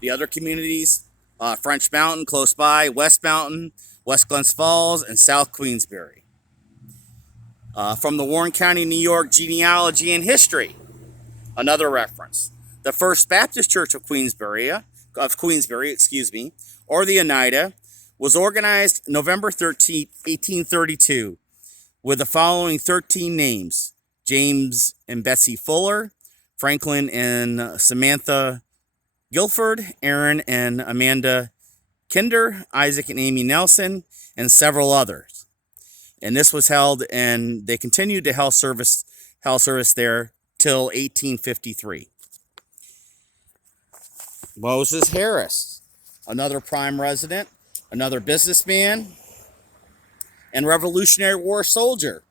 The other communities, French Mountain close by, West Mountain, West Glens Falls, and South Queensbury. From the Warren County, New York Genealogy and History, another reference. The First Baptist Church of Queensbury, or the Oneida, was organized November 13, 1832, with the following 13 names: James and Betsy Fuller, Franklin and Samantha Guilford, Aaron and Amanda Kinder, Isaac and Amy Nelson, and several others. And this was held, and they continued to hell service there till 1853. Moses Harris, another prime resident, another businessman, and Revolutionary War soldier,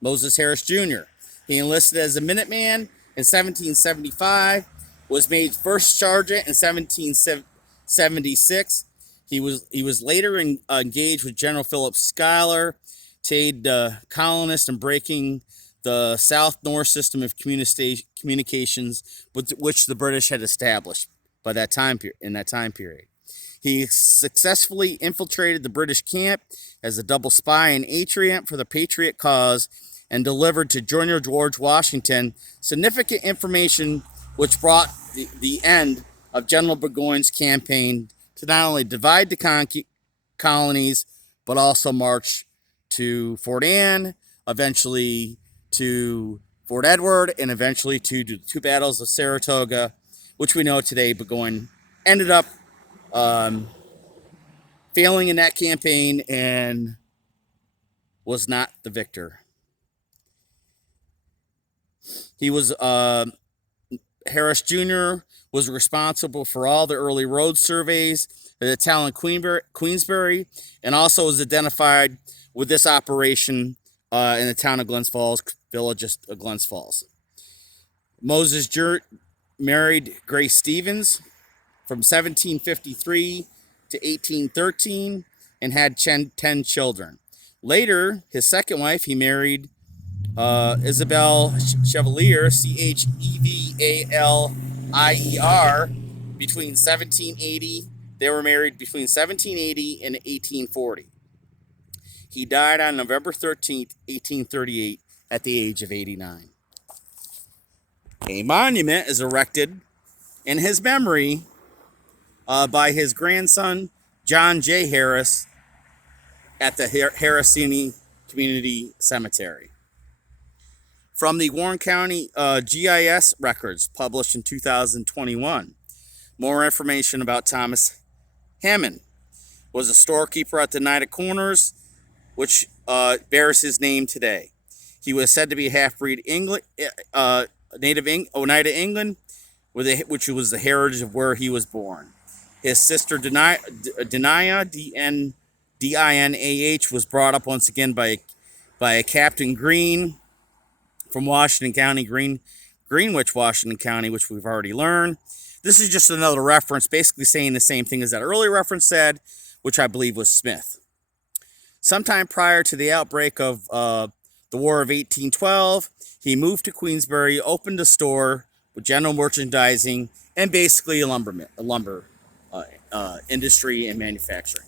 Moses Harris Jr. He enlisted as a Minuteman in 1775, was made first sergeant in 1776. He was later engaged with General Philip Schuyler to aid the colonists in breaking the South-North system of communications, with which the British had established in that time period. He successfully infiltrated the British camp as a double spy and agent for the Patriot cause, and delivered to General George Washington significant information which brought the end of General Burgoyne's campaign to not only divide the colonies, but also march to Fort Anne, eventually to Fort Edward, and eventually to the two battles of Saratoga, which we know today Burgoyne ended up failing in that campaign and was not the victor. He was Harris Jr. was responsible for all the early road surveys of the town of Queensbury, and also was identified with this operation in the town of Glens Falls, village of Glens Falls. Moses married Grace Stevens from 1753 to 1813 and had 10 children. Later, his second wife, he married Isabel Chevalier, Chevalier, between 1780. They were married between 1780 and 1840. He died on November 13th, 1838, at the age of 89. A monument is erected in his memory by his grandson, John J. Harris, at the Harrisini Community Cemetery. From the Warren County GIS records published in 2021, more information about Thomas Hammond. Was a storekeeper at the Oneida Corners, which bears his name today. He was said to be a half-breed native Oneida, England, which was the heritage of where he was born. His sister Denia, D-I-N-A-H, was brought up once again by a Captain Green from Washington County, Greenwich, Washington County, which we've already learned. This is just another reference, basically saying the same thing as that earlier reference said, which I believe was Smith. Sometime prior to the outbreak of the War of 1812, he moved to Queensbury, opened a store with general merchandising, and basically a lumber industry and manufacturing.